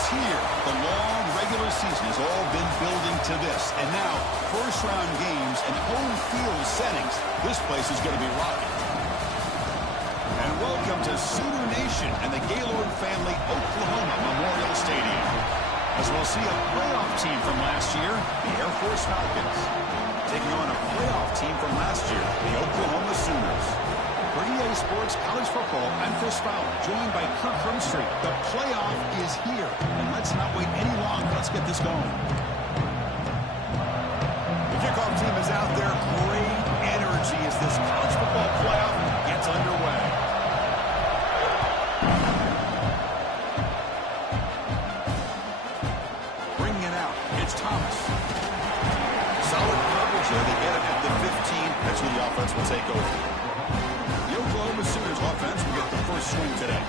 is here. The long regular season has all been building to this. And now, first-round games and home field settings. This place is going to be rocking. And welcome to Sooner Nation and the Gaylord Family Oklahoma Memorial Stadium. As we'll see a playoff team from last year, the Air Force Falcons, taking on a playoff team from last year, the Oklahoma Sooners. For EA Sports College Football, I'm Chris Fowler, joined by Kirk Hermstreet. The playoff is here, and let's not wait any longer. Let's get this going. The kickoff team is out there. Great energy as this college football playoff gets underway. Bringing it out, it's Thomas. Solid coverage there. They get it at the 15. That's where the offense will take over. The Oklahoma Sooners offense will get the first swing today.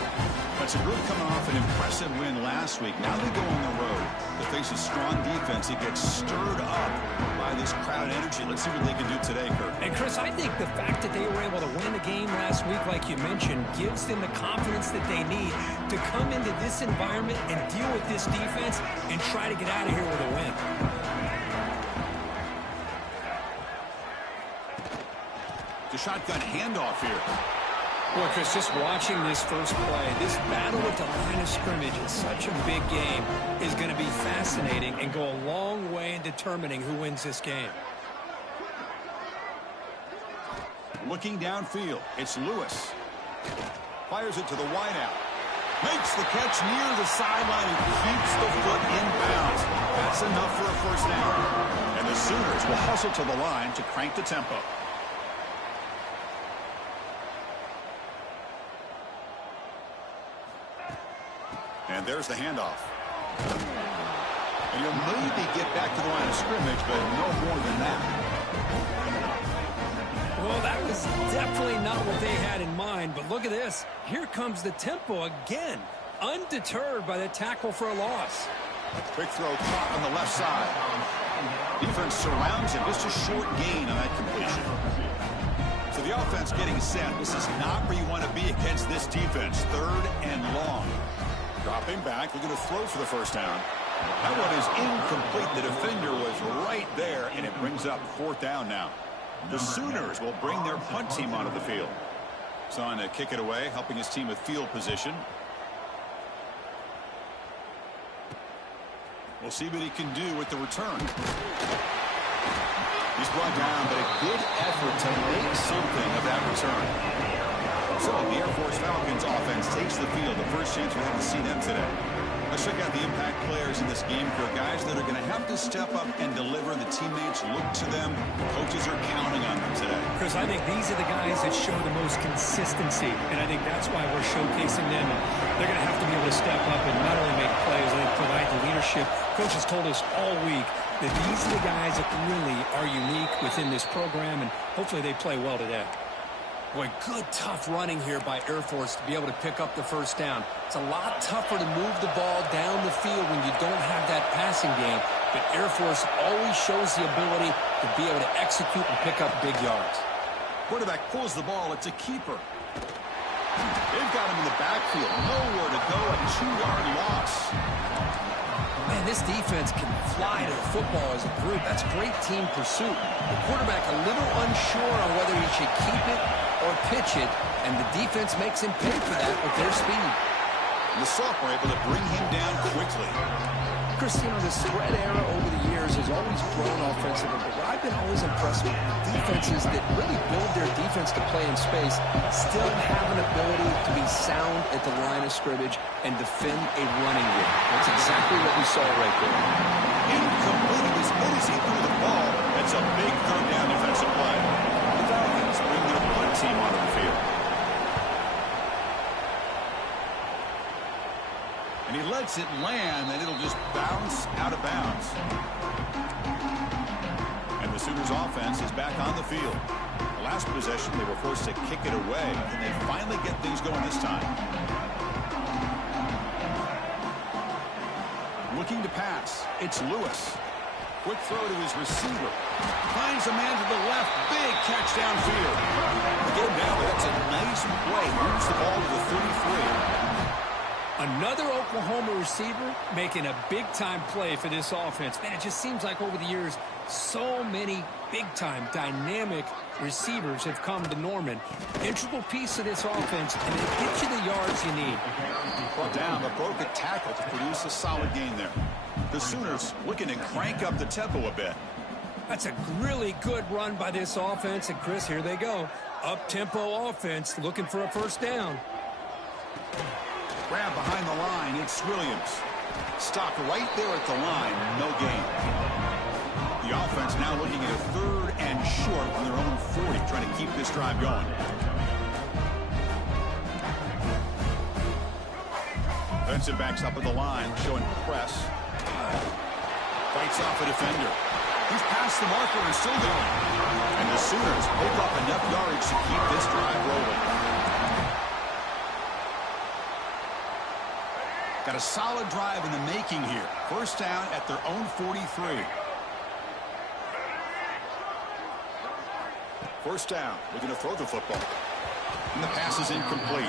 That's a group coming off an impressive win last week. Now they go on the road to face a strong defense. It gets stirred up by this crowd energy. Let's see what they can do today, Kirk. And, Chris, I think the fact that they were able to win the game last week, like you mentioned, gives them the confidence that they need to come into this environment and deal with this defense and try to get out of here with a win. The shotgun handoff here. Boy, Chris, just watching this first play, this battle at the line of scrimmage in such a big game is going to be fascinating and go a long way in determining who wins this game. Looking downfield, it's Lewis. Fires it to the wideout. Makes the catch near the sideline and keeps the foot in bounds. That's enough for a first down. And the Sooners will hustle to the line to crank the tempo. And there's the handoff. And you'll maybe get back to the line of scrimmage, but no more than that. Well, that was definitely not what they had in mind, but look at this. Here comes the tempo again, undeterred by the tackle for a loss. Quick throw caught on the left side. Defense surrounds him. Just a short gain on that completion. So the offense getting set. This is not where you want to be against this defense. Third and long. Dropping back, looking to throw for the first down. That one is incomplete. The defender was right there, and it brings up fourth down now. The Sooners will bring their punt team onto the field. Son to kick it away, helping his team with field position. We'll see what he can do with the return. He's brought down, but a good effort to make something of that return. So the Air Force Falcons offense takes the field. The first chance we have to see them today. Let's check out the impact players in this game for guys that are going to have to step up and deliver. The teammates look to them. The coaches are counting on them today. Chris, I think these are the guys that show the most consistency, and I think that's why we're showcasing them. They're going to have to be able to step up and not only make plays, I think provide the leadership. Coach has told us all week that these are the guys that really are unique within this program, and hopefully they play well today. Boy, good tough running here by Air Force to be able to pick up the first down. It's a lot tougher to move the ball down the field when you don't have that passing game. But Air Force always shows the ability to be able to execute and pick up big yards. Quarterback pulls the ball. It's a keeper. They've got him in the backfield. Nowhere to go. A 2-yard loss. Man, this defense can fly to the football as a group. That's great team pursuit. The quarterback a little unsure on whether he should keep it or pitch it, and the defense makes him pay for that with their speed. The sophomore able to bring him down quickly. Chris, you know, the spread era over the years has always grown offensively, but what I've been always impressed with, defenses that really build their defense to play in space still have an ability to be sound at the line of scrimmage and defend a running game. That's exactly what we saw right there. Incomplete as good as he threw the ball. That's a big third down defensive play. The Falcons bring their punt team onto the field. And he lets it land, and it'll just bounce out of bounds. And the Sooners offense is back on the field. The last possession, they were forced to kick it away. Can they finally get things going this time? Looking to pass. It's Lewis. Quick throw to his receiver. Finds a man to the left. Big catch downfield. They get him down, but that's a nice play. Moves the ball to the 33. Another Oklahoma receiver making a big-time play for this offense. Man, it just seems like over the years, so many big-time, dynamic receivers have come to Norman. Integral piece of this offense, and it gets you the yards you need. Brought down, but broke a tackle to produce a solid gain there. The Sooners looking to crank up the tempo a bit. That's a really good run by this offense. And, Chris, here they go. Up-tempo offense looking for a first down. Grab behind the line. It's Williams. Stopped right there at the line. No gain. The offense now looking at a 3rd and short on their own 40, trying to keep this drive going. Defensive backs up at the line, showing press. Fights off a defender. He's past the marker and still going. And the Sooners pick up enough yards to keep this drive rolling. Got a solid drive in the making here. First down at their own 43. First down. Looking to throw the football. And the pass is incomplete.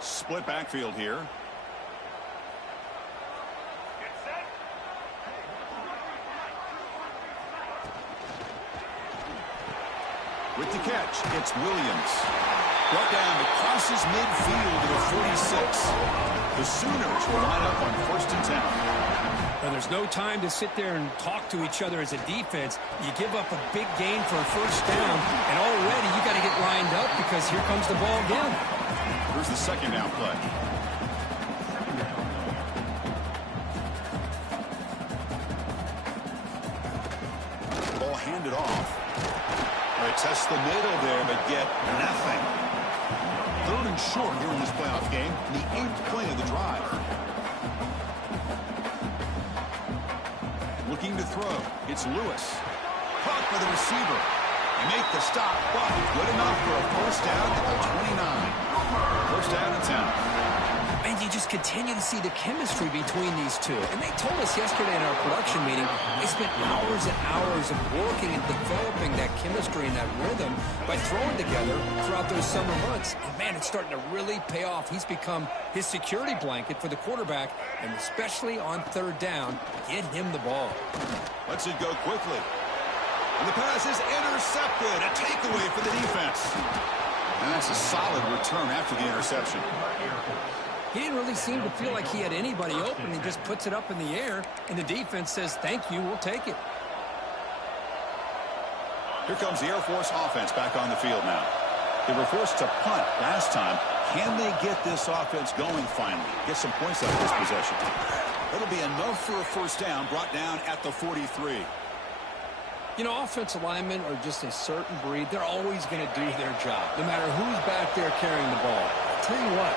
Split backfield here. With the catch, it's Williams. Brought down, it crosses midfield to the 46. The Sooners will line up on 1st and 10. Now, there's no time to sit there and talk to each other as a defense. You give up a big gain for a first down, and already you got to get lined up because here comes the ball again. Here's the second down play. Ball handed off. They test the middle there, but get nothing. 3rd and short here in this playoff game, the 8th play of the drive. Looking to throw. It's Lewis. Caught by the receiver. They make the stop, but good enough for a first down at the 29. First down and 10. And you just continue to see the chemistry between these two. And they told us yesterday in our production meeting, they spent hours and hours of working and developing that chemistry and that rhythm by throwing together throughout those summer months. And, man, it's starting to really pay off. He's become his security blanket for the quarterback, and especially on 3rd down, get him the ball. Lets it go quickly. And the pass is intercepted. A takeaway for the defense. And that's a solid return after the interception. He didn't really seem to feel like he had anybody open. He just puts it up in the air, and the defense says, thank you, we'll take it. Here comes the Air Force offense back on the field now. They were forced to punt last time. Can they get this offense going finally? Get some points out of this possession. It'll be enough for a first down, brought down at the 43. You know, offensive linemen are just a certain breed. They're always going to do their job, no matter who's back there carrying the ball. I'll tell you what,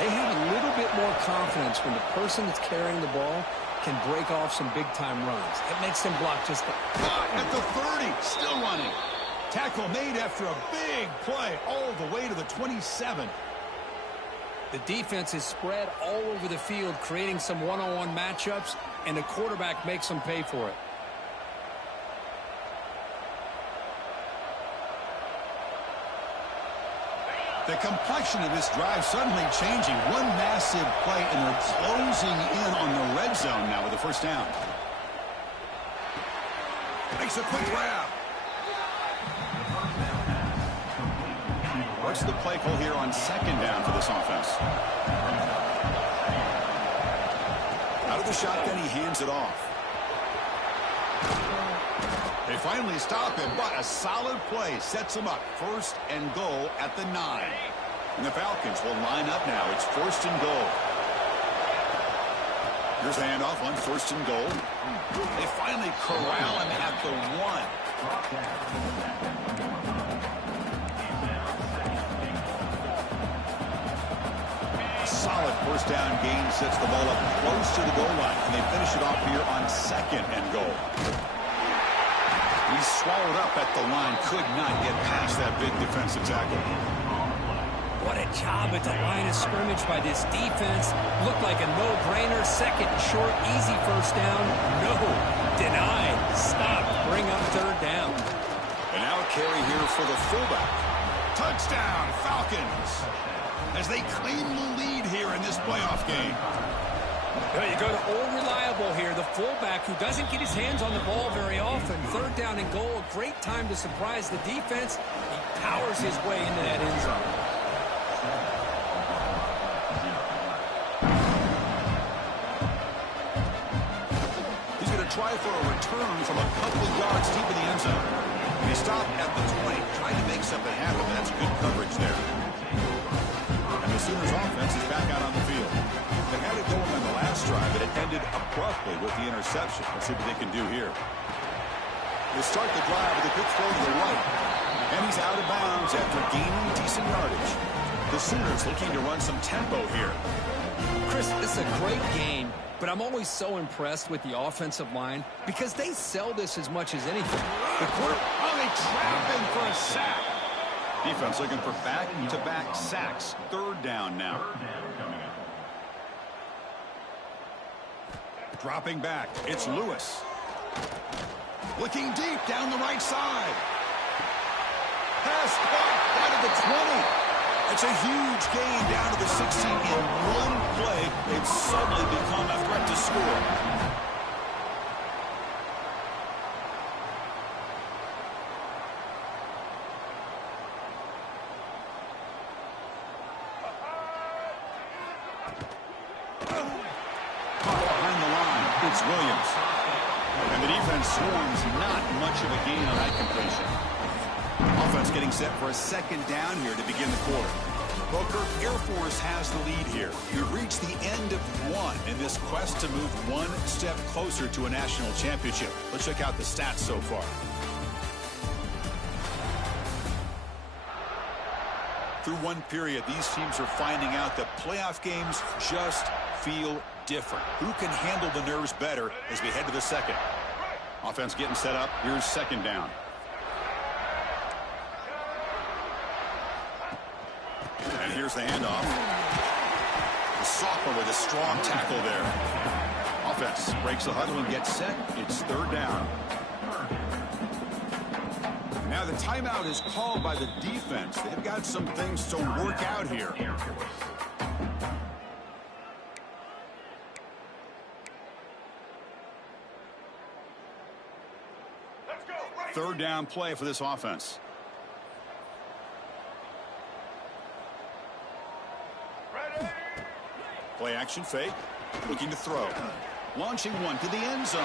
they have a little bit more confidence when the person that's carrying the ball can break off some big-time runs. It makes them block just at the 30, still running. Tackle made after a big play all the way to the 27. The defense is spread all over the field, creating some one-on-one matchups, and the quarterback makes them pay for it. The complexion of this drive suddenly changing. One massive play, and they're closing in on the red zone now with the first down. Makes a quick grab. What's the play call here on 2nd down for this offense? Out of the shotgun, he hands it off. They finally stop him, but a solid play sets him up. 1st and goal at the 9. And the Falcons will line up now. It's 1st and goal. Here's the handoff on 1st and goal. They finally corral him at the 1. Solid first down gain sets the ball up close to the goal line. And they finish it off here on 2nd and goal. He's swallowed up at the line, could not get past that big defensive tackle. What a job at the line of scrimmage by this defense. Looked like a no-brainer. Second and short, easy first down. No, denied. Stop. Bring up third down. And now a carry here for the fullback. Touchdown, Falcons, as they claim the lead here in this playoff game. Well, you go to old reliable here, the fullback who doesn't get his hands on the ball very often. Third down and goal, a great time to surprise the defense. He powers his way into that end zone. He's going to try for a return from a couple of yards deep in the end zone. He stopped at the 20, trying to make something happen. That's good coverage there. And the Sooners offense is back out on the field. They had it going on the last drive, but it ended abruptly with the interception. Let's see what they can do here. They start the drive with a good throw to the right. And he's out of bounds after gaining decent yardage. The Sooners looking to run some tempo here. Chris, this is a great game, but I'm always so impressed with the offensive line because they sell this as much as anything. The they trap him for a sack. Defense looking for back-to-back sacks. Third down now. Dropping back, it's Lewis. Looking deep down the right side. Pass caught out of the 20. It's a huge gain down to the 16 in one play. They've suddenly become a threat to score. It's Williams. And the defense swarms not much of a gain on that completion. Offense getting set for a second down here to begin the quarter. Booker, Air Force has the lead here. We've reached the end of one in this quest to move one step closer to a national championship. Let's check out the stats so far. Through one period, these teams are finding out that playoff games just feel different. Who can handle the nerves better as we head to the second? Offense getting set up. Here's second down. And here's the handoff. The sophomore with a strong tackle there. Offense breaks the huddle and gets set. It's third down. Now the timeout is called by the defense. They've got some things to work out here. Third down play for this offense. Play action fake. Looking to throw. Launching one to the end zone.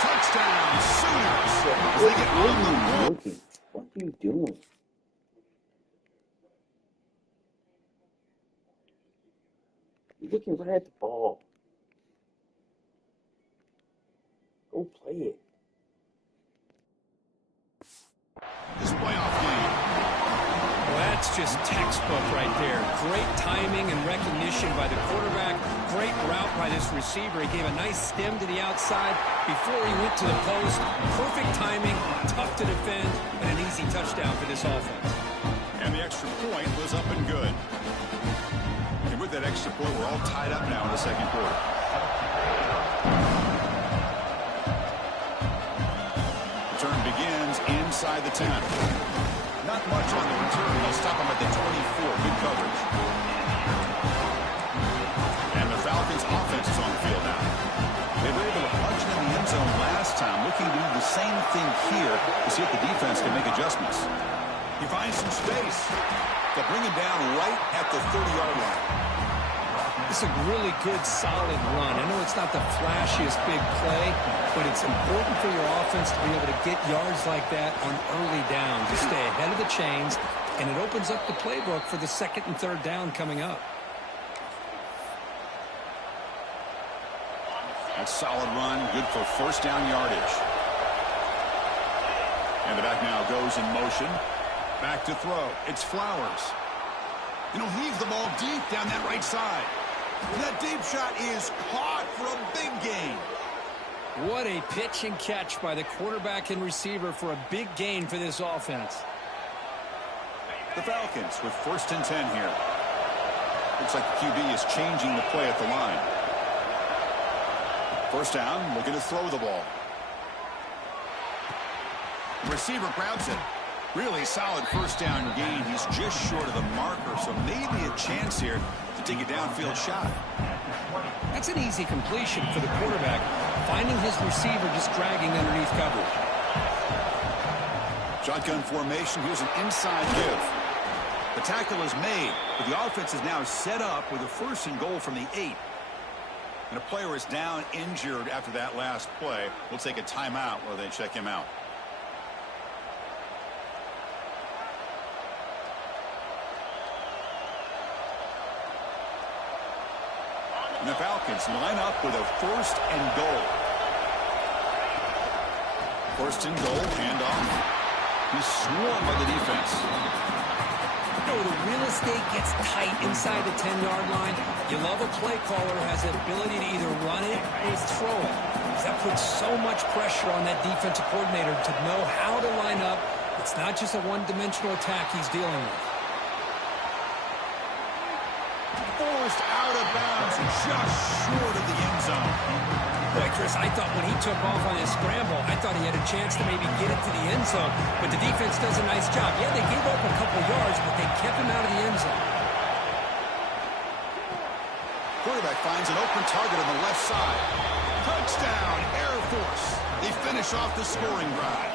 Touchdown, Sooners. They get on the board. What are you doing? You're looking right at the ball. Go play it. This playoff game. Well, that's just textbook right there. Great timing and recognition by the quarterback. Great route by this receiver. He gave a nice stem to the outside before he went to the post. Perfect timing, tough to defend, and an easy touchdown for this offense. And the extra point was up and good. And with that extra point, we're all tied up now in the second quarter. Return begins inside the 10. Not much on the return. They'll stop him at the 24. Good coverage. And the Falcons offense is on the field now. They were able to punch it in the end zone last time. Looking to do the same thing here to see if the defense can make adjustments. He finds some space. They'll bring him down right at the 30-yard line. It's a really good, solid run. I know it's not the flashiest big play, but it's important for your offense to be able to get yards like that on early down, to stay ahead of the chains, and it opens up the playbook for the second and third down coming up. That's solid run, good for first down yardage. And the back now goes in motion. Back to throw. It's Flowers. And he'll heave the ball deep down that right side. And that deep shot is caught for a big gain. What a pitch and catch by the quarterback and receiver for a big gain for this offense. The Falcons with 1st and 10 here. Looks like the QB is changing the play at the line. 1st down, looking to throw the ball. The receiver grabs it. Really solid 1st down gain. He's just short of the marker, so maybe a chance here to take a downfield shot. That's an easy completion for the quarterback, finding his receiver just dragging underneath coverage. Shotgun formation. Here's an inside give. The tackle is made, but the offense is now set up with a 1st and goal from the 8. And a player is down injured after that last play. We'll take a timeout while they check him out. And the Falcons line up with a 1st and goal. 1st and goal, handoff. He's swarmed by the defense. You know, the real estate gets tight inside the 10-yard line. You love a play caller who has the ability to either run it or throw it. That puts so much pressure on that defensive coordinator to know how to line up. It's not just a one-dimensional attack he's dealing with. Forced out of bounds, just short of the end zone. Boy, Chris, I thought when he took off on his scramble, I thought he had a chance to maybe get it to the end zone. But the defense does a nice job. Yeah, they gave up a couple yards, but they kept him out of the end zone. Quarterback finds an open target on the left side. Touchdown, Air Force. They finish off the scoring drive.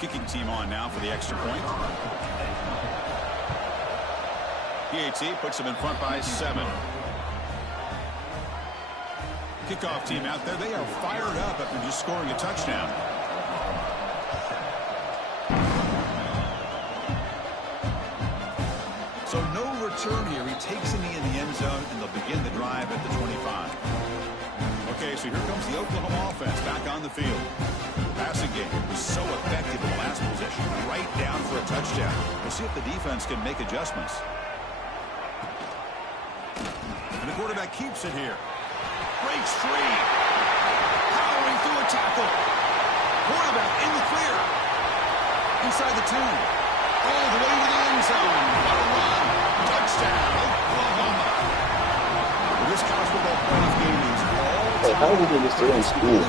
Kicking team on now for the extra point. PAT puts them in front by 7. Kickoff team out there. They are fired up after just scoring a touchdown. So no return here. He takes in the end zone, and they'll begin the drive at the 25. Okay, so here comes the Oklahoma offense back on the field. Passing game was so effective in the last possession, right down for a touchdown. We'll see if the defense can make adjustments. And the quarterback keeps it here. Breaks free. Powering through a tackle. Quarterback in the clear. Inside the 10. All the way to the end zone. What a run. Touchdown, Oklahoma. This college football playoff game is all Hey, how are we doing this today in school?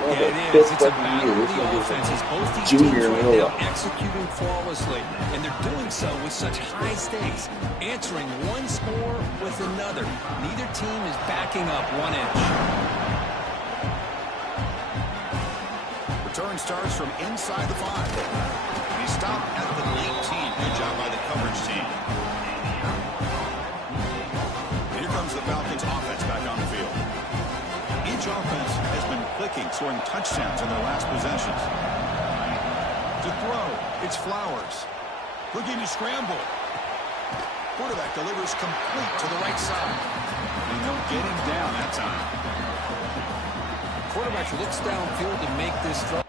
Yeah, it is. It's a battle of the offenses. Both these teams right now executing flawlessly, and they're doing so with such high stakes, answering one score with another. Neither team is backing up 1 inch. Return starts from inside the 5. And he stopped at the 18. Good job by the coverage team. Here comes the Falcons offense back on the field. Each offense has been clicking, scoring touchdowns in their last possessions. To throw, it's Flowers. Looking to scramble. Quarterback delivers complete to the right side. And they'll get him down that time. Quarterback looks downfield to make this throw.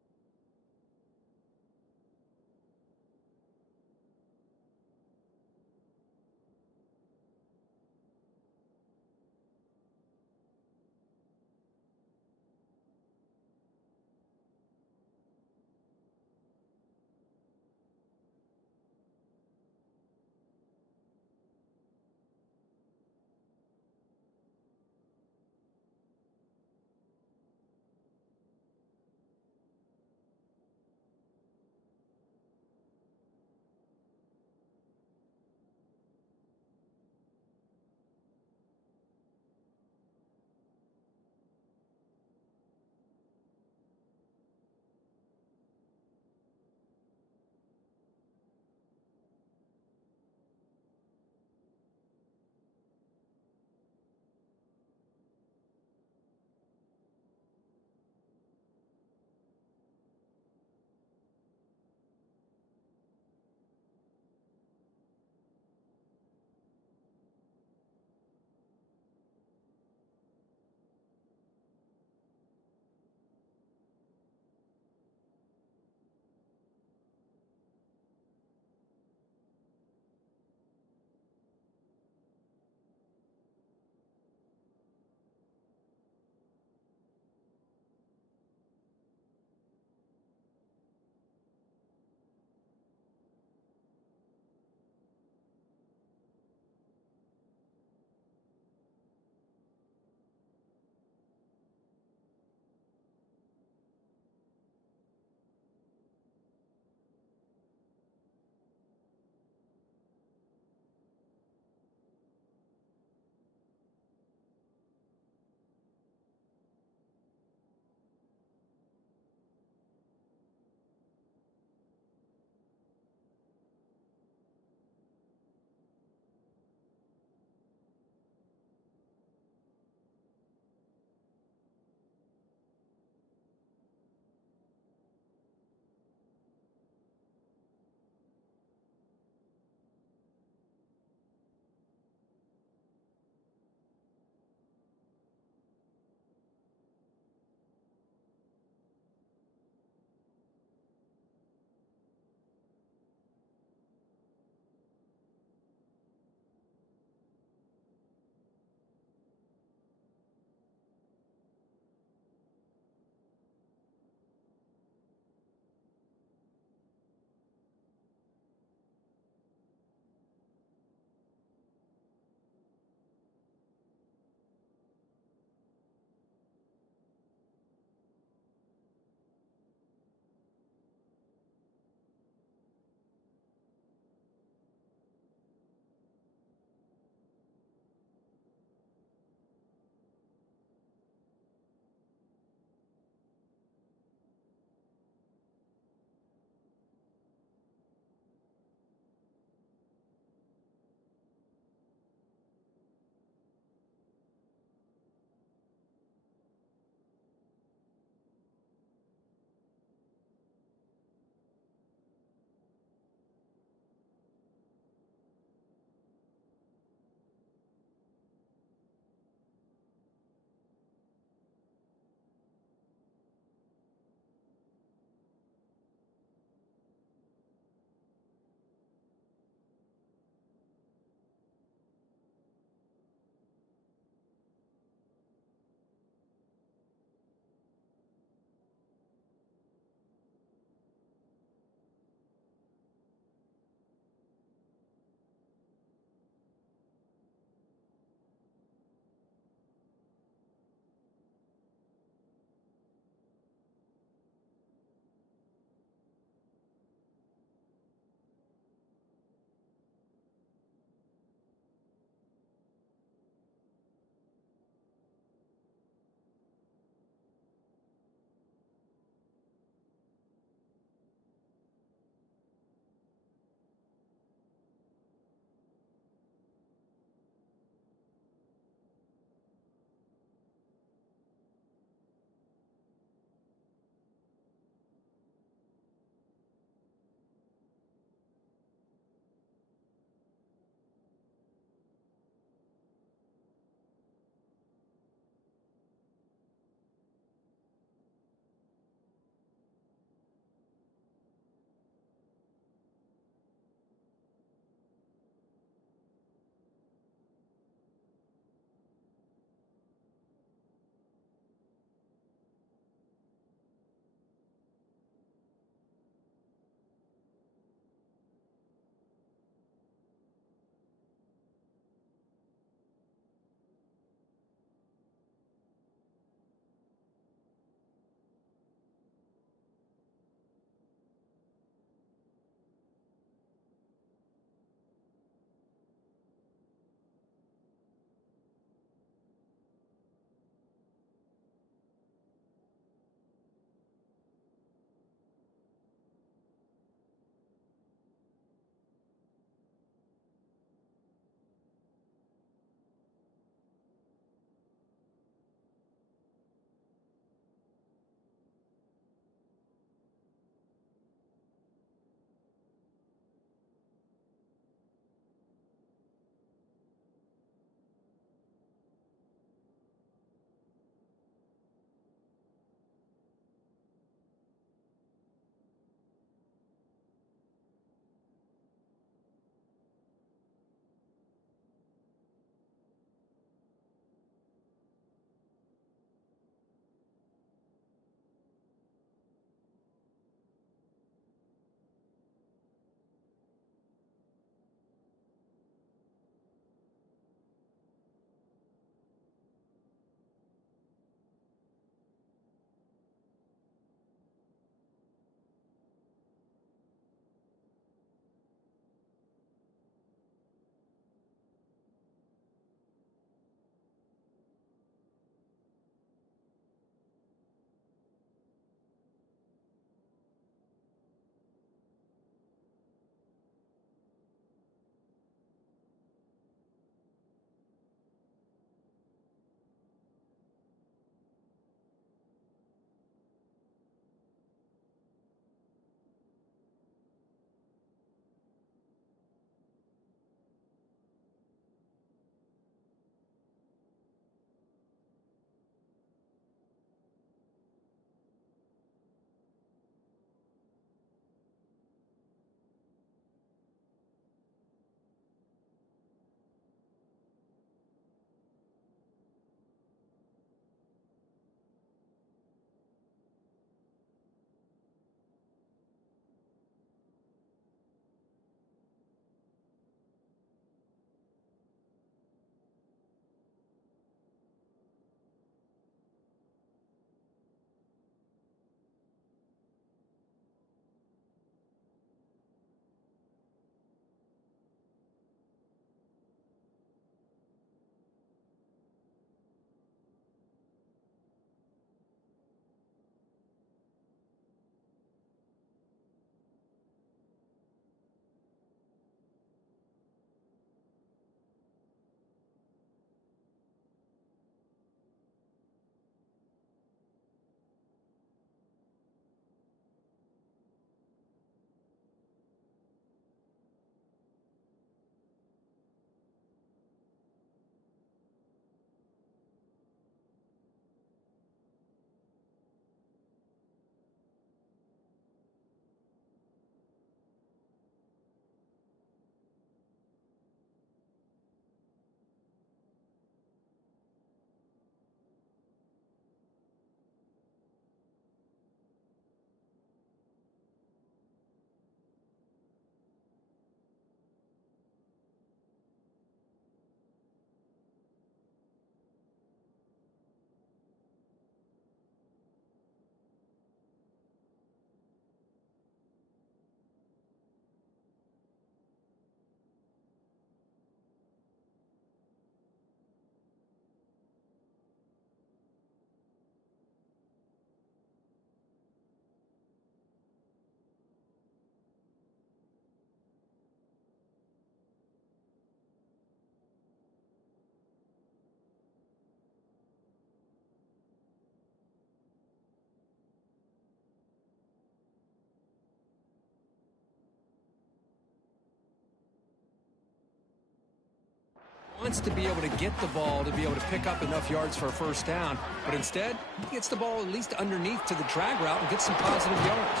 wants to be able to get the ball to be able to pick up enough yards for a first down, but instead he gets the ball at least underneath to the drag route and gets some positive yards.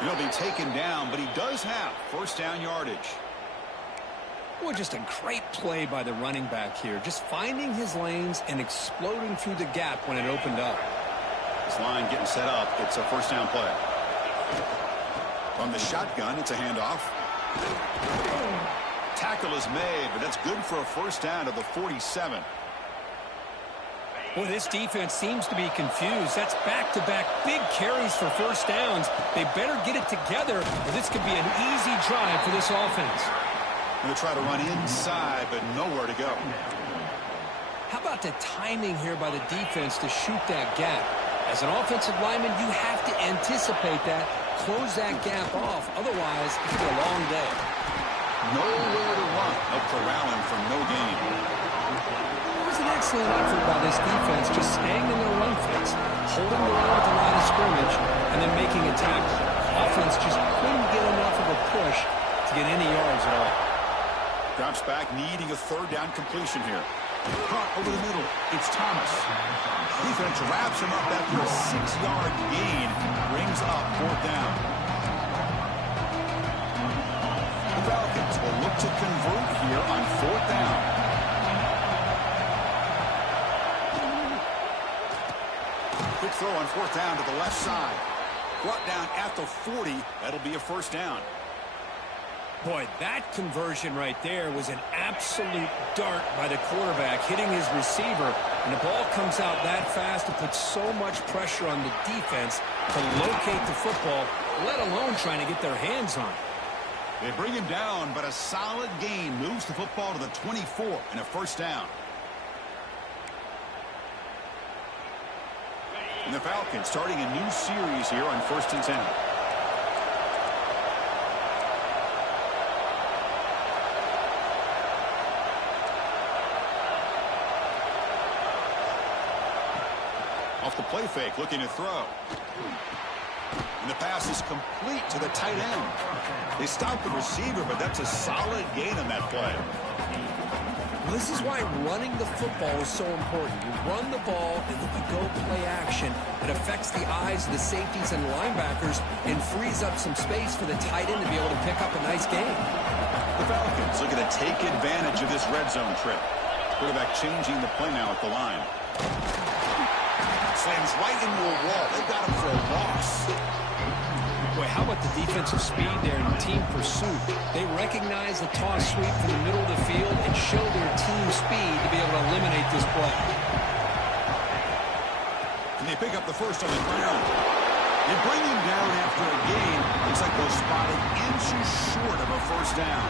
He'll be taken down, but he does have first down yardage. Well, just a great play by the running back here, just finding his lanes and exploding through the gap when it opened up. This line getting set up. It's a first down play. From the shotgun, it's a handoff. Tackle is made, but that's good for a first down to the 47. Boy, this defense seems to be confused. That's back-to-back big carries for first downs. They better get it together, or this could be an easy drive for this offense. Going to try to run inside, but nowhere to go. How about the timing here by the defense to shoot that gap? As an offensive lineman, you have to anticipate that, close that gap off. Otherwise, it could be a long day. Nowhere to run. No corralling for no gain. It was an excellent effort by this defense, just staying in their run fits, holding the line at the line of scrimmage, and then making a tackle. Offense just couldn't get enough of a push to get any yards at all. Drops back, needing a third down completion here. Caught over the middle. It's Thomas. Defense wraps him up after a 6-yard gain. Brings up fourth down. The Falcons will look to convert here on fourth down. Quick throw on fourth down to the left side. Brought down at the 40. That'll be a first down. Boy, that conversion right there was an absolute dart by the quarterback, hitting his receiver. And the ball comes out that fast, it puts so much pressure on the defense to locate the football, let alone trying to get their hands on it. They bring him down, but a solid gain moves the football to the 24 and a first down. And the Falcons starting a new series here on 1st and 10. Off the play fake, looking to throw. And the pass is complete to the tight end. They stop the receiver, but that's a solid gain on that play. This is why running the football is so important. You run the ball, and then you go play action. It affects the eyes of the safeties and linebackers and frees up some space for the tight end to be able to pick up a nice gain. The Falcons looking to take advantage of this red zone trip. Quarterback changing the play now at the line. Slams right into a wall. They've got him for a loss. Boy, how about the defensive speed there in team pursuit? They recognize the toss sweep from the middle of the field and show their team speed to be able to eliminate this play. And they pick up the first on the ground. They bring him down after a gain. Looks like they'll spot it inches short of a first down.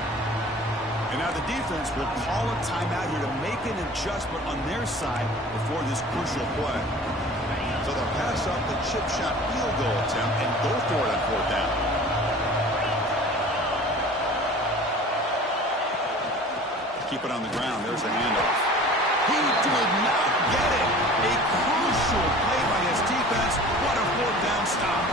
And now the defense will call a timeout here to make an adjustment on their side before this crucial play. So they'll pass up the chip shot field goal attempt and go for it on fourth down. Keep it on the ground. There's the handoff. He did not get it. A crucial play by his defense. What a fourth down stop.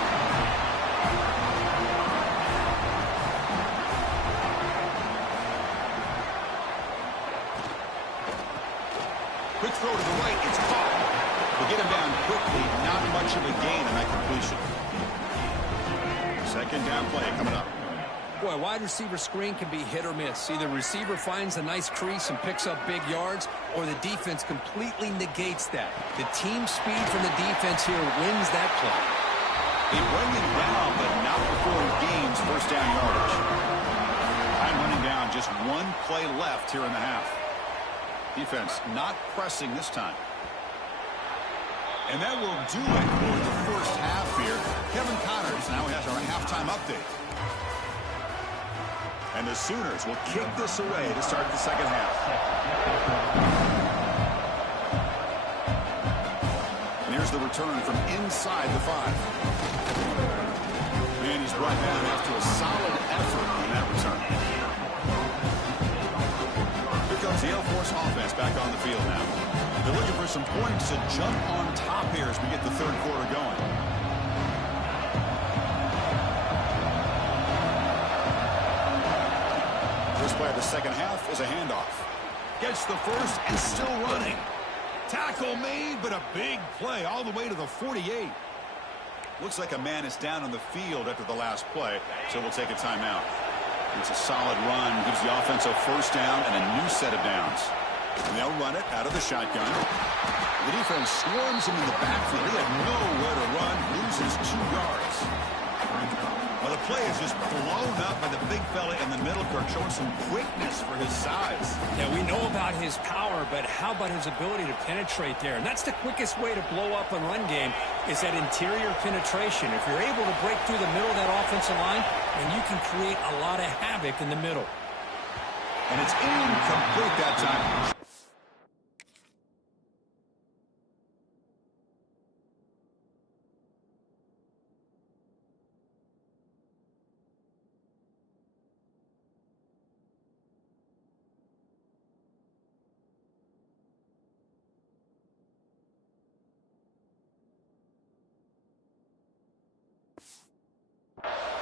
Quick throw to the right. It's caught. We'll get him down quickly. Not much of a gain on that completion. Second down play coming up. Boy, wide receiver screen can be hit or miss. Either receiver finds a nice crease and picks up big yards, or the defense completely negates that. The team speed from the defense here wins that play. They bring him down, but not before he gains first down yardage. Time running down, just one play left here in the half. Defense not pressing this time. And that will do it for the first half here. Kevin Connors now has our halftime update. And the Sooners will kick this away to start the second half. And here's the return from inside the 5. And he's brought down after a solid effort on that return. Here comes the Air Force offense back on the field now. They're looking for some points to jump on top here as we get the third quarter going. First play of the second half is a handoff. Gets the first and still running. Tackle made, but a big play all the way to the 48. Looks like a man is down on the field after the last play, so we'll take a timeout. It's a solid run, gives the offense a first down and a new set of downs. And they'll run it out of the shotgun. The defense swarms him in the backfield. He had nowhere to run, loses 2 yards. Well, the play is just blown up by the big fella in the middle, Kirk, showing some quickness for his size. Yeah, we know about his power, but how about his ability to penetrate there? And that's the quickest way to blow up a run game, is that interior penetration. If you're able to break through the middle of that offensive line, then you can create a lot of havoc in the middle. And it's incomplete that time.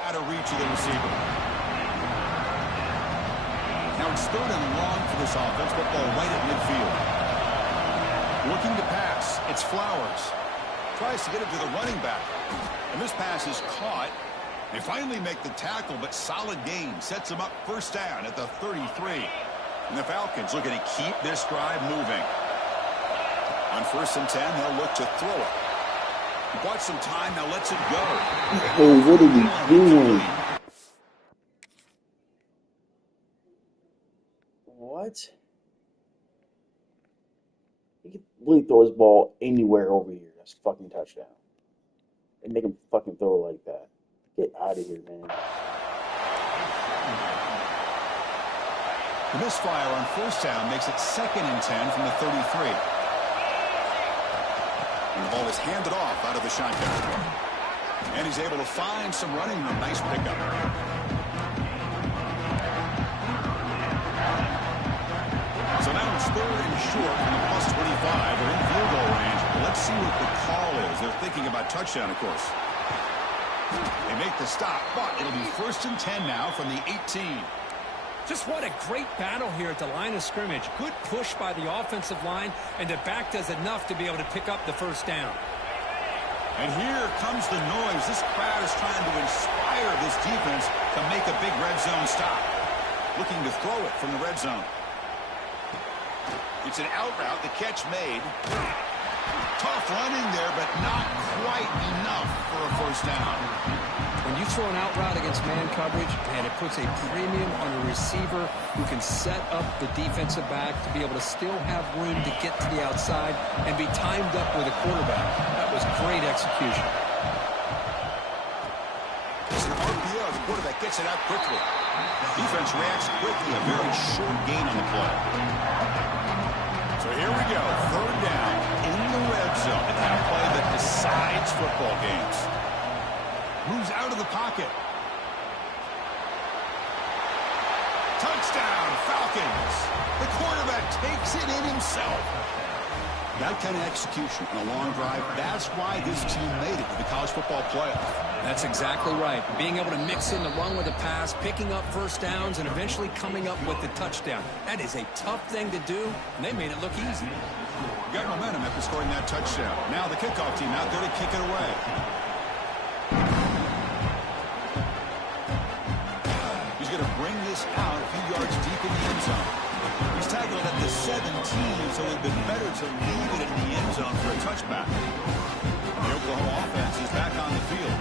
Out of reach of the receiver. Now it's 3rd and long for this offense. Football right at midfield. Looking to pass. It's Flowers. Tries to get it to the running back. And this pass is caught. They finally make the tackle, but solid gain. Sets them up first down at the 33. And the Falcons looking to keep this drive moving. On 1st and 10, they'll look to throw it. He bought some time, now lets it go. Oh, what are we doing? What? He can really throw his ball anywhere over here. That's a fucking touchdown. And make him fucking throw it like that. Get out of here, man. The misfire on 1st down makes it 2nd and 10 from the 33. And the ball is handed off out of the shotgun. And he's able to find some running room. Nice pickup. So now it's 3rd and short from the +25. They're in field goal range. Let's see what the call is. They're thinking about touchdown, of course. They make the stop, but it'll be 1st and 10 now from the 18. Just what a great battle here at the line of scrimmage. Good push by the offensive line, and the back does enough to be able to pick up the first down. And here comes the noise. This crowd is trying to inspire this defense to make a big red zone stop. Looking to throw it from the red zone. It's an out route. The catch made. Tough running there, but not quite enough for a first down. When you throw an out route against man coverage, and it puts a premium on a receiver who can set up the defensive back to be able to still have room to get to the outside and be timed up with a quarterback. That was great execution. It's an RPO. The quarterback gets it out quickly. Defense reacts quickly. A very short gain on the play. So here we go. 3rd down in the red zone. The kind of play that decides football games. Moves out of the pocket. Touchdown, Falcons. The quarterback takes it in himself. That kind of execution on a long drive, that's why this team made it to the college football playoff. That's exactly right. Being able to mix in the run with the pass, picking up first downs, and eventually coming up with the touchdown. That is a tough thing to do, and they made it look easy. Got momentum after scoring that touchdown. Now the kickoff team out there to kick it away. He's going to bring this out a few yards deep in the end zone. He's tackled at the 17, so it would have been better to leave it in the end zone for a touchback. The Oklahoma offense is back on the field.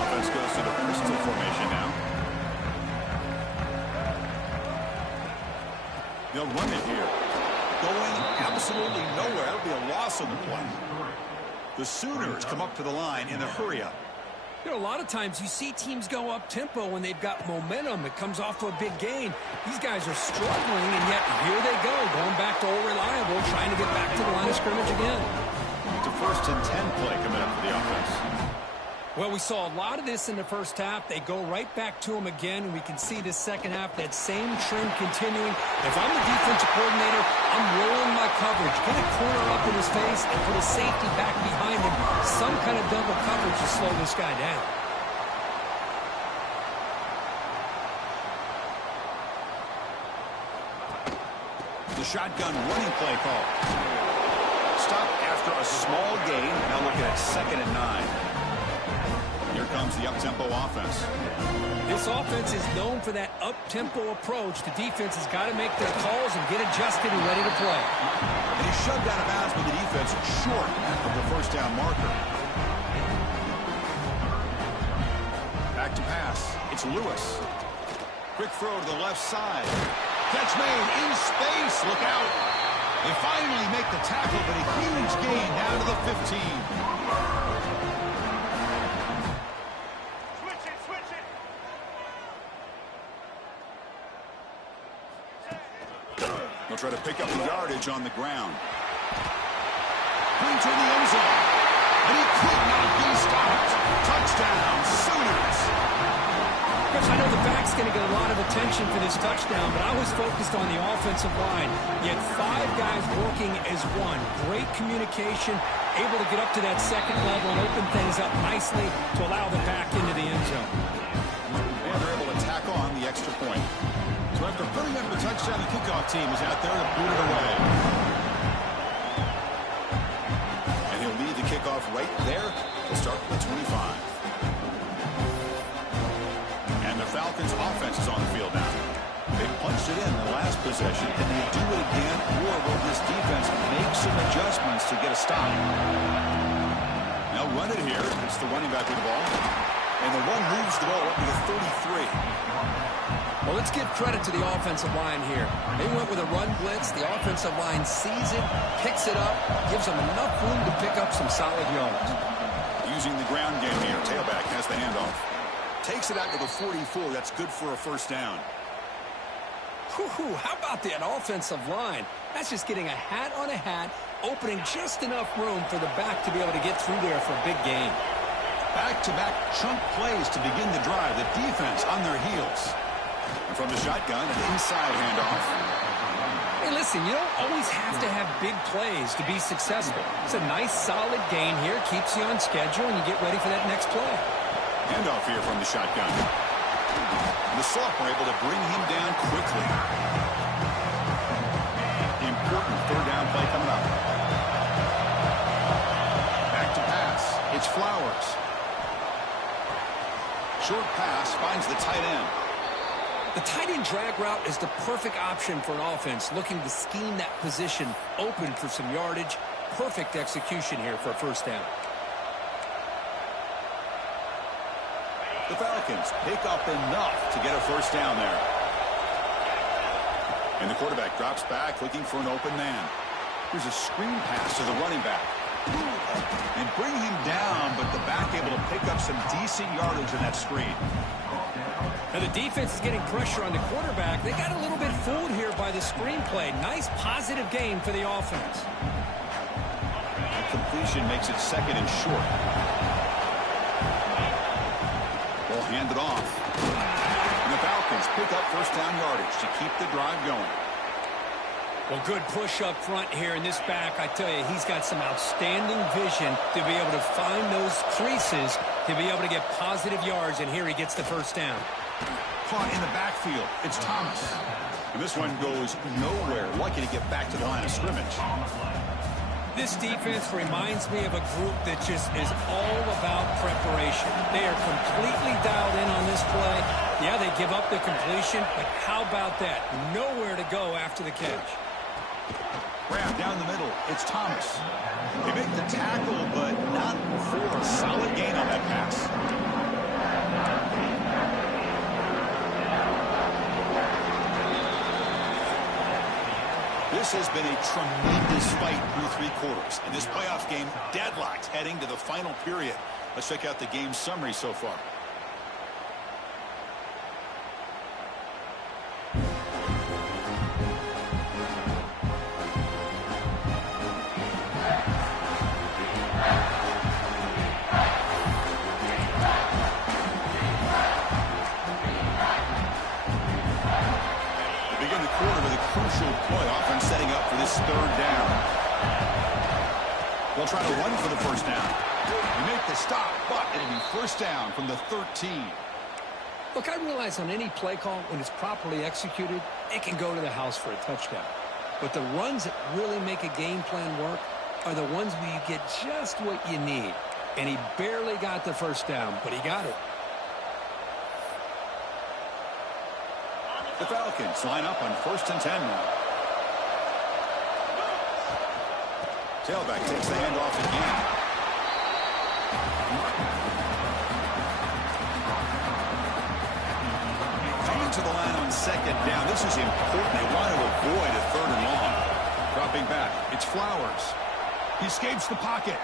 Offense goes to the pistol formation now. They'll run it here. Going absolutely nowhere. That'll be a loss on the play. The Sooners come up to the line in a hurry-up. You know, a lot of times you see teams go up-tempo when they've got momentum. It comes off to a big gain. These guys are struggling, and yet here they go, going back to old reliable, trying to get back to the line of scrimmage again. It's a 1st and 10 play coming up for the offense. Well, we saw a lot of this in the first half. They go right back to them again, and we can see the second half, that same trend continuing. If I'm the defensive coordinator, I'm rolling my coverage. Get a corner up in his face and put a safety back behind him. Some kind of double coverage to slow this guy down. The shotgun running play call. Stop after a small gain. Now looking at 2nd and 9. Here comes the up-tempo offense. This offense is known for that up-tempo approach. The defense has got to make their calls and get adjusted and ready to play. And he's shoved out of bounds with the defense short of the first down marker. Back to pass. It's Lewis. Quick throw to the left side. Catch made in space. Look out. They finally make the tackle, but a huge gain down to the 15. They'll try to pick up the yardage on the ground. Into the end zone. And he could not be stopped. Touchdown, Sooners. Chris, I know the back's going to get a lot of attention for this touchdown, but I was focused on the offensive line. You had 5 guys working as one. Great communication, able to get up to that second level and open things up nicely to allow them back into the end zone. And they're able to tack on the extra point. So after putting up the touchdown, the kickoff team is out there to boot it away. And he'll lead the kickoff right there. We'll start with the 25. And the Falcons' offense is on the field now. They punched it in the last possession. Can they do it again, or will this defense make some adjustments to get a stop? Now run it here. It's the running back with the ball. And the run moves the ball up to the 33. Well, let's give credit to the offensive line here. They went with a run blitz. The offensive line sees it, picks it up, gives them enough room to pick up some solid yards. Using the ground game here. Tailback has the handoff. Takes it out to the 44. That's good for a first down. Whew, how about that offensive line? That's just getting a hat on a hat, opening just enough room for the back to be able to get through there for a big gain. Back-to-back chunk plays to begin the drive. The defense on their heels. And from the shotgun, an inside handoff. Hey, listen, you don't always have to have big plays to be successful. It's a nice, solid gain here. Keeps you on schedule, and you get ready for that next play. Handoff here from the shotgun. The sophomore able to bring him down quickly. Important third down play coming up. Back to pass. It's Flowers. Short pass finds the tight end. The tight end drag route is the perfect option for an offense looking to scheme that position open for some yardage. Perfect execution here for a first down. The Falcons pick up enough to get a first down there. And the quarterback drops back looking for an open man. Here's a screen pass to the running back. And bring him down, but the back able to pick up some decent yardage in that screen. Now the defense is getting pressure on the quarterback. They got a little bit fooled here by the screenplay. Nice positive gain for the offense. The completion makes it 2nd and short. Ball handed off. And the Falcons pick up first down yardage to keep the drive going. Well, good push up front here in this back. I tell you, he's got some outstanding vision to be able to find those creases to be able to get positive yards, and here he gets the first down. Caught in the backfield. It's Thomas. And this one goes nowhere. Lucky to get back to the line of scrimmage. This defense reminds me of a group that just is all about preparation. They are completely dialed in on this play. Yeah, they give up the completion, but how about that? Nowhere to go after the catch. Grab down the middle. It's Thomas. They make the tackle, but not for a solid gain on that pass. This has been a tremendous fight through 3 quarters. And this playoff game deadlocked heading to the final period. Let's check out the game summary so far. Crucial play, offense setting up for this 3rd down. They'll try to run for the first down. They make the stop, but it'll be first down from the 13. Look, I realize on any play call, when it's properly executed, it can go to the house for a touchdown. But the runs that really make a game plan work are the ones where you get just what you need. And he barely got the first down, but he got it. The Falcons line up on 1st and 10 now. Tailback takes the handoff again. Coming to the line on 2nd down. This is important. They want to avoid a 3rd and long. Dropping back. It's Flowers. He escapes the pocket.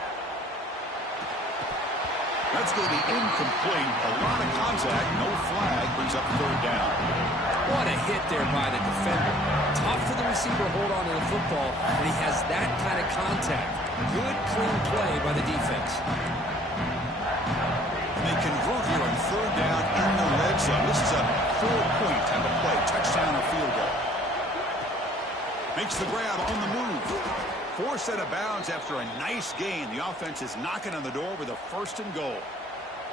That's going to be incomplete. A lot of contact. No flag. Brings up 3rd down. What a hit there by the defender. Tough for the receiver to hold on to the football when he has that kind of contact. Good, clean play by the defense. They convert here on 3rd down in the red zone. This is a 4-point type of play. Touchdown or field goal. Makes the grab on the move. Forced out of bounds after a nice gain. The offense is knocking on the door with a 1st and goal.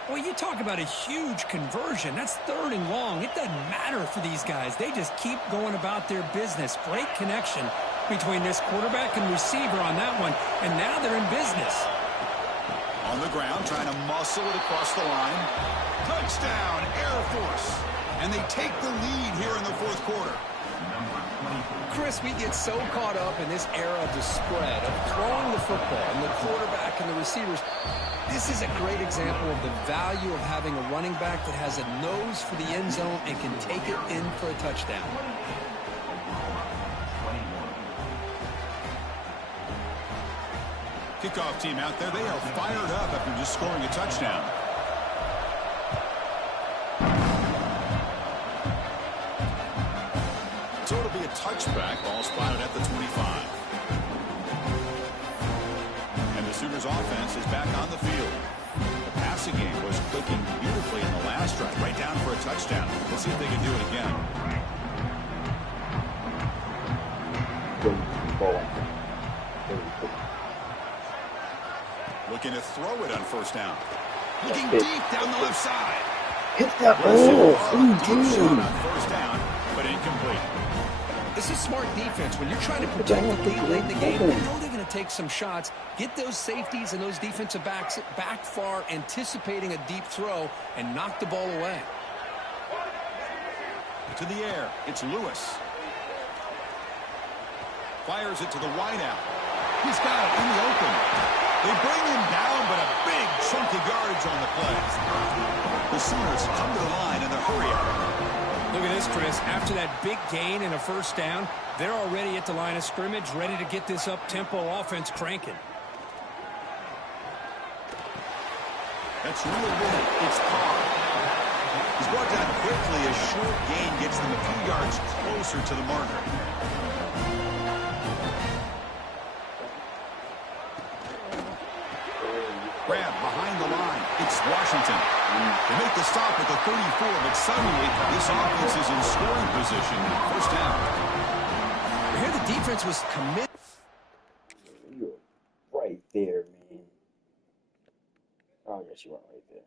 Well, you talk about a huge conversion. That's 3rd and long. It doesn't matter for these guys. They just keep going about their business. Great connection between this quarterback and receiver on that one, and now they're in business. On the ground, trying to muscle it across the line. Touchdown, Air Force. And they take the lead here in the 4th quarter. Chris, we get so caught up in this era of the spread, of throwing the football, and the quarterback and the receivers. This is a great example of the value of having a running back that has a nose for the end zone and can take it in for a touchdown. Kickoff team out there. They are fired up after just scoring a touchdown. So it'll be a touchback. Ball spotted at the 25. And the Sooners offense is back on the field. The passing game was clicking beautifully in the last drive. Right down for a touchdown. Let's see if they can do it again. Looking to throw it on 1st down. Looking deep down the left side. Hit that ball. Deep shot on 1st down, but incomplete. This is smart defense. When you're trying to protect the lead late in the game, you know they're going to take some shots. Get those safeties and those defensive backs back far, anticipating a deep throw, and knock the ball away. To the air. It's Lewis. Fires it to the wideout. He's got it in the open. They bring him down, but a big chunk of yardage on the play. The Sooners come to the line in the hurry-up. Look at this, Chris. After that big gain and a 1st down, they're already at the line of scrimmage, ready to get this up-tempo offense cranking. That's real winning. It's Carr. He's brought down quickly. A short gain gets them a few yards closer to the marker. Grab behind the line. It's Washington. They make the stop at the 34, but suddenly this offense is in scoring position. 1st down. Here the defense was committed. You're right there, man. Oh, I guess you weren't right there.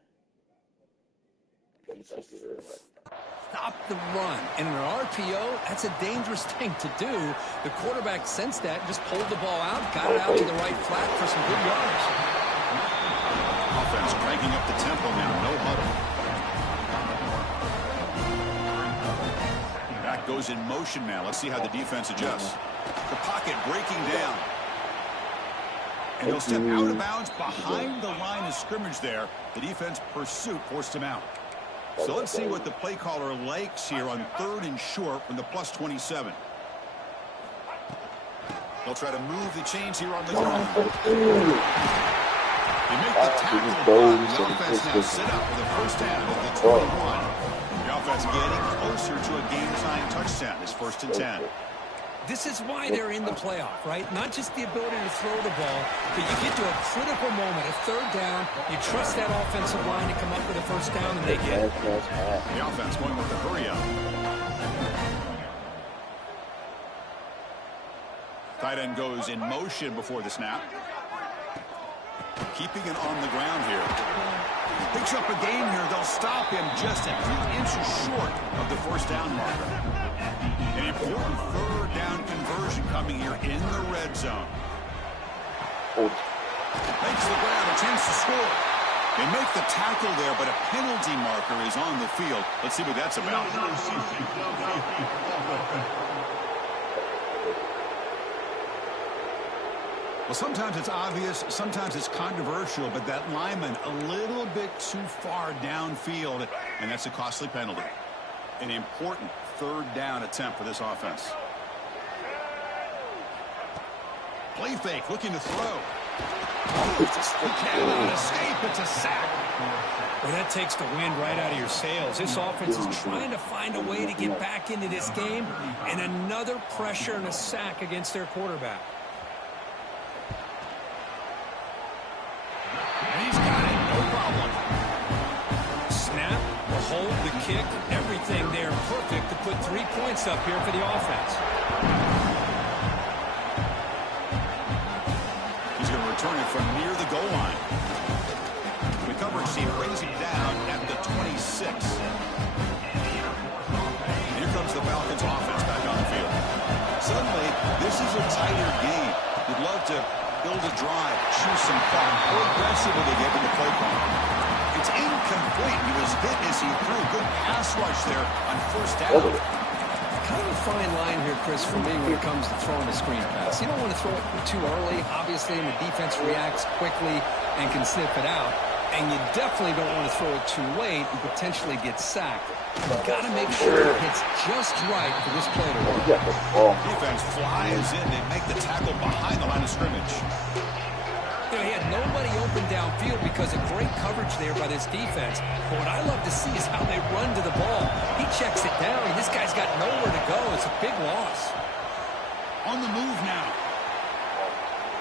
Stop the run. And in an RPO, that's a dangerous thing to do. The quarterback sensed that, just pulled the ball out, got it out to the right flat for some good yards. Offense cranking up the tempo now. No huddle. Back goes in motion now. Let's see how the defense adjusts. The pocket breaking down. And he'll step out of bounds behind the line of scrimmage there. The defense pursuit forced him out. So let's see what the play caller likes here on 3rd and short from the +27. They'll try to move the chains here on the ground. They make the tackle, but the offense now set up for the 1st down at the 21. The offense getting closer to a game-time touchdown. It's 1st and 10. This is why they're in the playoff, right? Not just the ability to throw the ball, but you get to a critical moment, a 3rd down. You trust that offensive line to come up with a 1st down, and they get it. The offense going with the hurry-up. Tight end goes in motion before the snap. Keeping it on the ground here. Picks up a gain here. They'll stop him just a few inches short of the 1st down marker. An important 3rd down conversion. conversion coming here in the red zone. Oh. Makes the grab, a chance to score. They make the tackle there, but a penalty marker is on the field. Let's see what that's about. Well, sometimes it's obvious, sometimes it's controversial, but that lineman a little bit too far downfield, and that's a costly penalty. An important third down attempt for this offense. Play fake, looking to throw. He cannot escape. It's a sack. Well, that takes the wind right out of your sails. This offense is trying to find a way to get back into this game, and another pressure and a sack against their quarterback. And he's got it, no problem. Snap, the hold, the kick, everything there perfect to put 3 points up here for the offense. He's going to return it from near the goal line. The coverage team brings him down at the 26. And here comes the Falcons offense back on the field. Suddenly, this is a tighter game. You'd love to build a drive, choose some fun. How aggressive are they giving the play call? It's incomplete. He was hit as he threw. Good pass rush there on first down. Kind of a fine line here, Chris, for me when it comes to throwing a screen pass. You don't want to throw it too early, obviously, and the defense reacts quickly and can sniff it out. And you definitely don't want to throw it too late and potentially get sacked. You've got to make sure it hits just right for this play to work. Defense flies in. They make the tackle behind the line of scrimmage. You know, he had nobody open downfield because of great coverage there by this defense. But what I love to see is how they run to the ball. He checks it down, and this guy's got nowhere to go. It's a big loss. On the move now.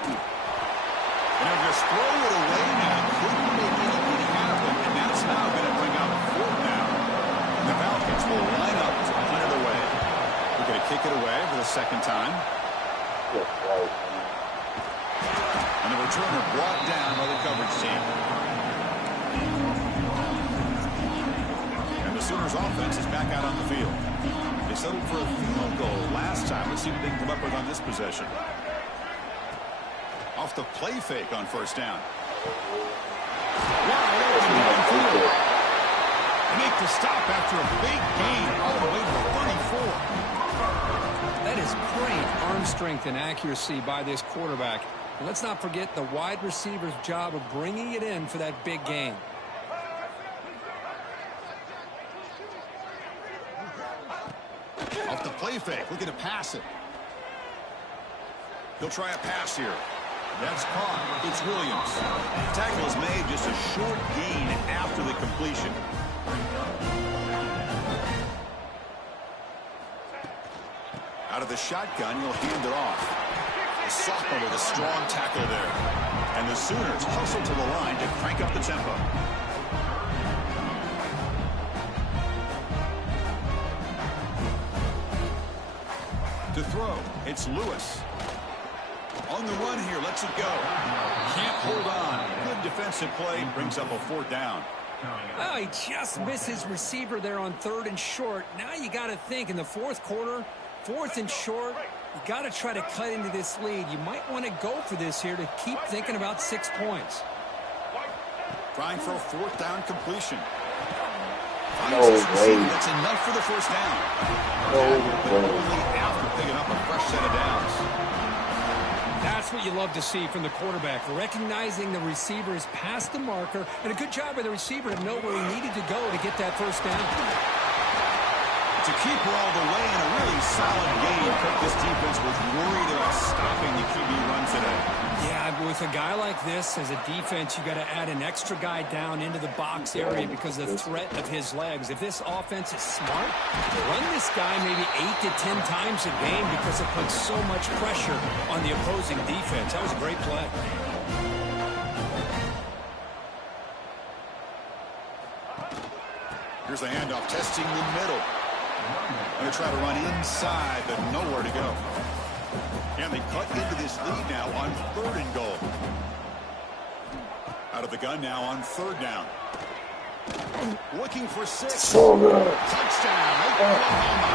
And they'll just throw it away now. Couldn't make anything happen, and that's now going to bring up fourth down. The Falcons will line up to punt it away. We're going to kick it away for the second time. And the returner brought down by the coverage team. And the Sooners offense is back out on the field. They settled for a field goal last time. Let's see what they can come up with on this possession. Off the play fake on first down. Wide open downfield. Make the stop after a big gain all the way to 34. That is great arm strength and accuracy by this quarterback. And let's not forget the wide receiver's job of bringing it in for that big gain. Off the play fake, looking to pass it. He'll try a pass here. That's caught. It's Williams. The tackle is made, just a short gain after the completion. Out of the shotgun, he'll hand it off. The sophomore with a strong tackle there. And the Sooners hustle to the line to crank up the tempo. To throw, it's Lewis. On the run here, lets it go. Can't hold on. Good defensive play, brings up a fourth down. Oh, he just missed his receiver there on 3rd and short. Now you got to think in the fourth quarter, 4th and short, you got to try to cut into this lead. You might want to go for this here to keep thinking about 6 points. Trying for a 4th down completion. No way. That's enough for the first down. Only after picking up a fresh set of downs. That's what you love to see from the quarterback, recognizing the receiver is past the marker, and a good job by the receiver to know where he needed to go to get that first down. To keep her all the way in a really solid game, this defense was worried about stopping the QB run today. Yeah, with a guy like this, as a defense, you got to add an extra guy down into the box area because of the threat of his legs. If this offense is smart, run this guy maybe 8 to 10 times a game because it puts so much pressure on the opposing defense. That was a great play. Here's the handoff, testing the middle. Going to try to run inside, but nowhere to go. And they cut into this lead now on 3rd and goal. Out of the gun now on 3rd down. Looking for 6. So good. Touchdown, Oklahoma.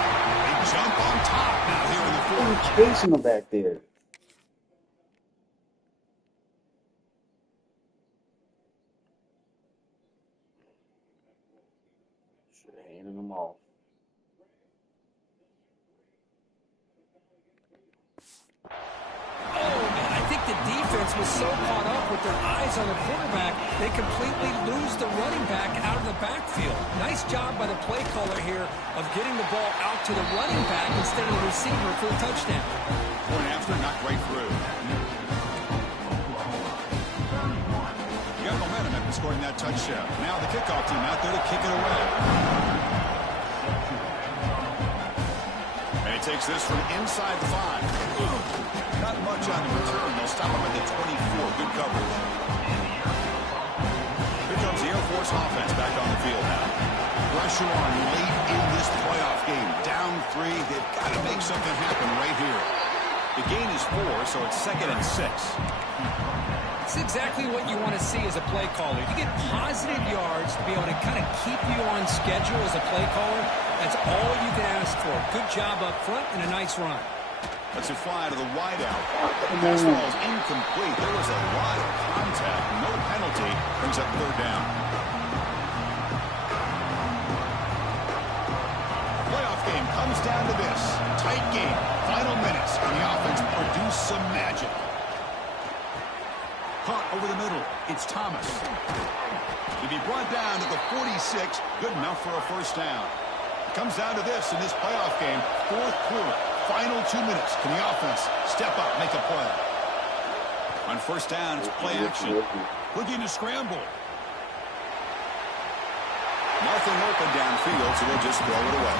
They jump on top now here in the Who fourth. are chasing them back there? Should have handed them off. I think the defense was so caught up with their eyes on the quarterback, they completely lose the running back out of the backfield. Nice job by the play caller here of getting the ball out to the running back instead of the receiver for a touchdown. Point after, not right through. You got momentum after scoring that touchdown. Now the kickoff team out there to kick it away. And he takes this from inside the 5. Not much on the return. They'll stop him at the 24. Good coverage. Here comes the Air Force offense back on the field now. Pressure on late in this playoff game. Down 3. They've got to make something happen right here. The gain is 4, so it's 2nd and 6. It's exactly what you want to see as a play caller. You get positive yards to be able to kind of keep you on schedule as a play caller. That's all you can ask for. Good job up front and a nice run. Let's it fly to the wideout. Pass ball is incomplete. There was a lot of contact. No penalty. Brings up 3rd down. Playoff game comes down to this. Tight game. Final minutes. And the offense produce some magic. Caught over the middle. It's Thomas. To be brought down to the 46. Good enough for a 1st down. It comes down to this in this playoff game. 4th quarter. Final 2 minutes. Can the offense step up, make a play? On 1st down, it's play action. Looking to scramble. Nothing open downfield, so they'll just throw it away.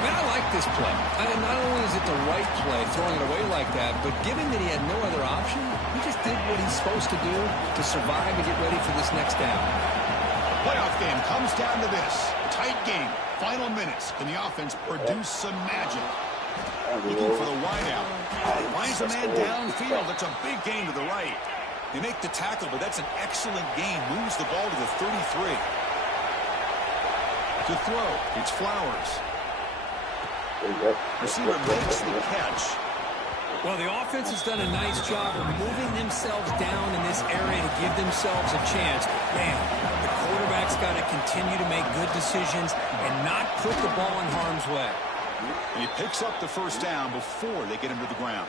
Man, I like this play. Not only is it the right play, throwing it away like that, but given that he had no other option, he just did what he's supposed to do to survive and get ready for this next down. The playoff game comes down to this. Tight game. Final minutes. Can the offense produce some magic? Looking for the wideout. Finds a man downfield. That's a big gain to the right. They make the tackle, but that's an excellent gain. Moves the ball to the 33. To throw, it's Flowers. Receiver makes the catch. Well, the offense has done a nice job of moving themselves down in this area to give themselves a chance. Man, the quarterback's got to continue to make good decisions and not put the ball in harm's way. And he picks up the 1st down before they get him to the ground.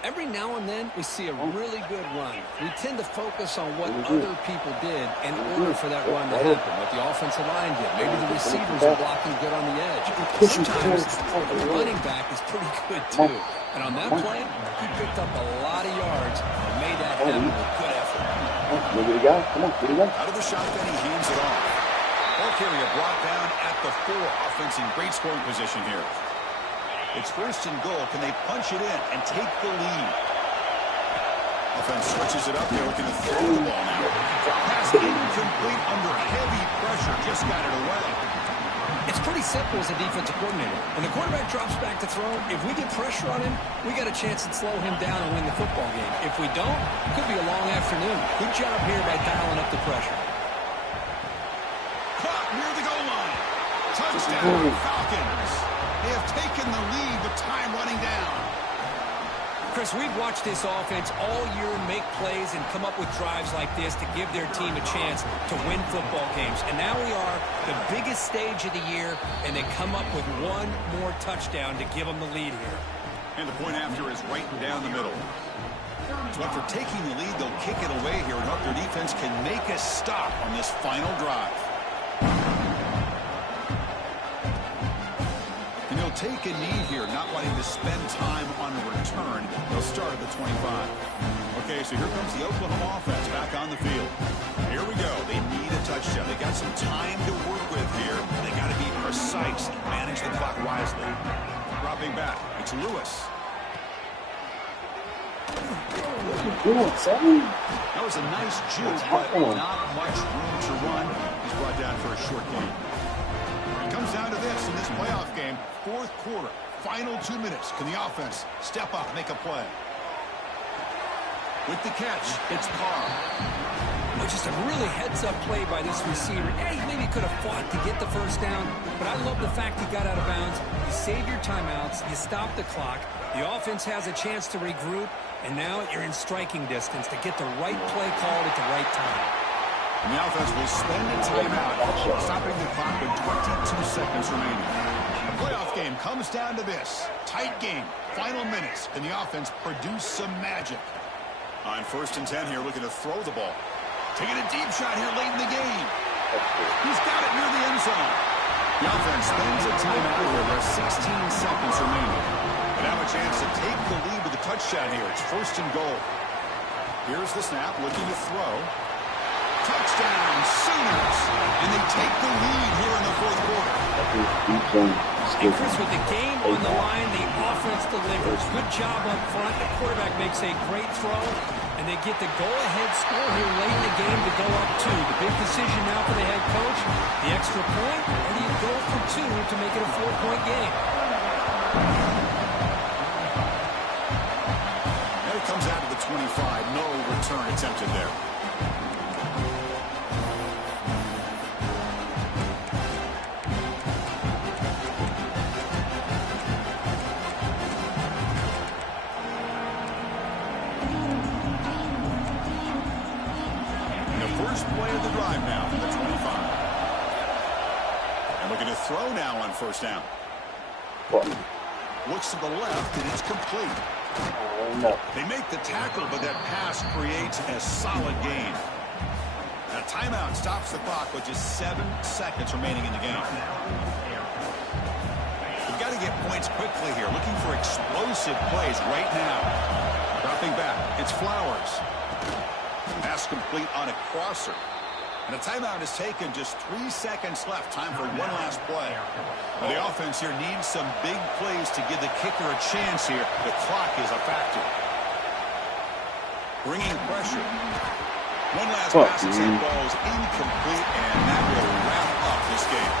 Every now and then, we see a really good run. We tend to focus on what other people did in order for that run to happen, what the offensive line did. Maybe the receivers are blocking good on the edge. Sometimes the running back is pretty good, too. And on that play, he picked up a lot of yards and made that happen with good effort. Look at the guy. Come on, get it up. Out of the shotgun, he hands it off. Ball carrier brought down at the 4. Offense in great scoring position here. It's 1st and goal. Can they punch it in and take the lead? Offense switches it up. They're looking to throw the ball now. Pass incomplete under heavy pressure. Just got it away. It's pretty simple as a defensive coordinator. When the quarterback drops back to throw, if we get pressure on him, we got a chance to slow him down and win the football game. If we don't, it could be a long afternoon. Good job here by dialing up the pressure. Caught near the goal line. Touchdown, Falcons. They have taken the lead with time running down. Chris, we've watched this offense all year make plays and come up with drives like this to give their team a chance to win football games. And now we are the biggest stage of the year, and they come up with one more touchdown to give them the lead here. And the point after is right down the middle. So after taking the lead, they'll kick it away here and hope their defense can make a stop on this final drive. And they'll take a knee here, not wanting to spend time on a return. They'll start at the 25. Okay, so here comes the Oklahoma offense back on the field. Here we go. They need a touchdown. They got some time to work with here. They got to be precise and manage the clock wisely. Dropping back, it's Lewis. That was a nice juke, but not much room to run. He's brought down for a short gain. It comes down to this in this playoff game. 4th quarter, final 2 minutes. Can the offense step up, make a play? With the catch, it's Carr. Oh, just a really heads-up play by this receiver. Yeah, he maybe could have fought to get the first down, but I love the fact he got out of bounds. You save your timeouts, you stop the clock, the offense has a chance to regroup, and now you're in striking distance to get the right play called at the right time. And the offense will spend a timeout, stopping the clock with 22 seconds remaining. The playoff game comes down to this. Tight game, final minutes. Can the offense produce some magic? On 1st and 10 here, looking to throw the ball. Taking a deep shot here late in the game. He's got it near the end zone. The offense spends a timeout here. There's 16 seconds remaining. They have a chance to take the lead with a touchdown here. It's 1st and goal. Here's the snap, looking to throw. Touchdown, Sooners. And they take the lead here in the 4th quarter. And Chris, with the game on the line, the offense delivers. Good job up front. The quarterback makes a great throw, and they get the go-ahead score here late in the game to go up 2. The big decision now for the head coach, the extra point, or do you go for 2 to make it a 4-point game? And it comes out of the 25. No return attempted there. Play of the drive now from the 25. And looking to throw now on 1st down. Looks to the left, and it's complete. No. They make the tackle, but that pass creates a solid gain. And a timeout stops the clock with just 7 seconds remaining in the game. We've got to get points quickly here. Looking for explosive plays right now. Dropping back, it's Flowers. Pass complete on a crosser. And a timeout is taken. Just 3 seconds left. Time for one last play. Well, the offense here needs some big plays to give the kicker a chance here. The clock is a factor. Bringing pressure. One last pass and ball is incomplete, and that will wrap up this game.